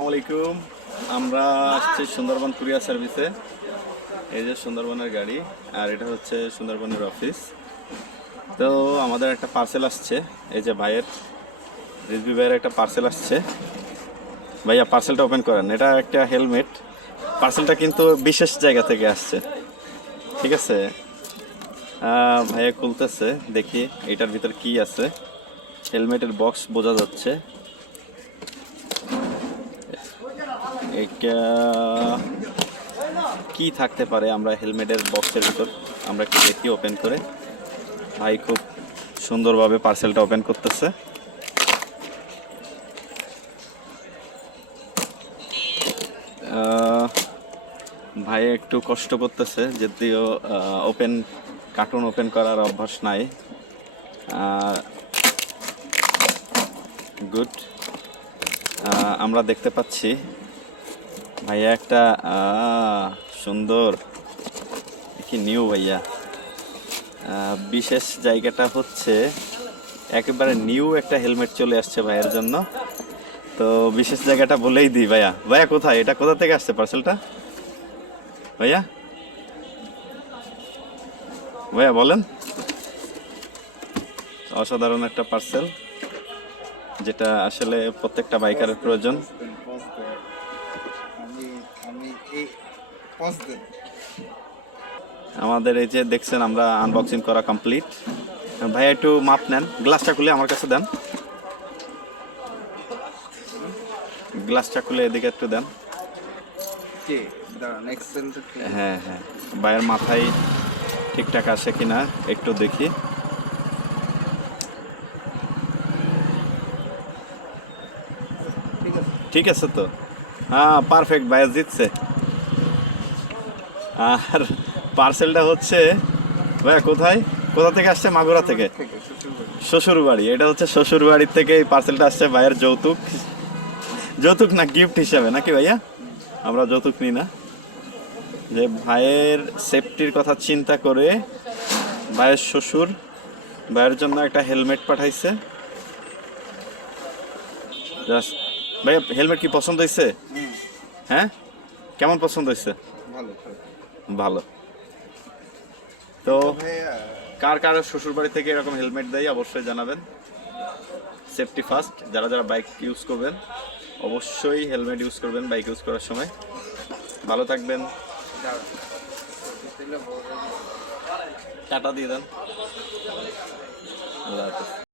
আসসালামাইকুম। আমরা আসছি সুন্দরবন কুরিয়ার সার্ভিসে। এই যে সুন্দরবনের গাড়ি, আর এটা হচ্ছে সুন্দরবনের অফিস। তো আমাদের একটা পার্সেল আসছে, এই যে ভাইয়ের, রিজভি ভাইয়ের একটা পার্সেল আসছে। ভাইয়া পার্সেলটা ওপেন করেন। এটা একটা হেলমেট। পার্সেলটা কিন্তু বিশেষ জায়গা থেকে আসছে, ঠিক আছে? ভাইয়া খুলতেছে, দেখি এটার ভিতর কি আছে। হেলমেটের বক্স বোঝা যাচ্ছে। এটা কি থাকতে পারে আমরা হেলমেটের বক্সের ভিতর আমরা একটু দেখি ওপেন করে। ভাই খুব সুন্দরভাবে পার্সেলটা ওপেন করতেছে। ভাই একটু কষ্ট করতেছে, যদিও কার্টুন ওপেন করার অভ্যাস নাই। গুড। আমরা দেখতে পাচ্ছি ভাইয়া একটা সুন্দর কি নিউ ভাইয়া। বিশেষ জায়গাটা হচ্ছে একেবারে নিউ একটা হেলমেট চলে আসছে ভাইয়ের জন্য। তো বিশেষ জায়গাটা বলেই দিই। ভাইয়া ভাইয়া কোথায়, এটা কোথা থেকে আসছে পার্সেলটা? ভাইয়া ভাইয়া বলেন। অসাধারণ একটা পার্সেল, যেটা আসলে প্রত্যেকটা বাইকারের প্রয়োজন। আমাদের এই যে দেখছেন, আমরা আনবক্সিং করা কমপ্লিট। ভাইয়া একটু মাপ নেন, গ্লাসটা খুলে আমার কাছে দেন। গ্লাসটা খুলে এদিকে একটু দেন। হ্যাঁ হ্যাঁ, ভাইয়ের মাথায় ঠিকঠাক আসে কিনা একটু দেখি। ঠিক আছে তো, হ্যাঁ পারফেক্ট, ভাইয়া জিতছে। আর পার্সেলটা হচ্ছে ভাইয়া কোথা থেকে আসছে? মাগুরা থেকে, শ্বশুর বাড়ি। এটা হচ্ছে শ্বশুর বাড়ির থেকে এই পার্সেলটা আসছে ভাইয়ের যৌতুক না গিফট হিসাবে, নাকি ভাইয়া? আমরা যৌতুক নিই না। যে ভাইয়ের সেফটির কথা চিন্তা করে ভাইয়ের শ্বশুর ভাইয়ের জন্য একটা হেলমেট পাঠাইছে। ভাইয়া হেলমেট কি পছন্দ হয়েছে? হ্যাঁ, কেমন পছন্দ হয়েছে? ভালো। তো কার শ্বশুর বাড়ি থেকে এরকম হেলমেট দেয় অবশ্যই জানাবেন। Safety first. যারা বাইক ইউজ করবেন অবশ্যই হেলমেট ইউজ করবেন বাইক ইউজ করার সময়। ভালো থাকবেন। টাটা দিয়ে দেন। আল্লাহ হাফেজ।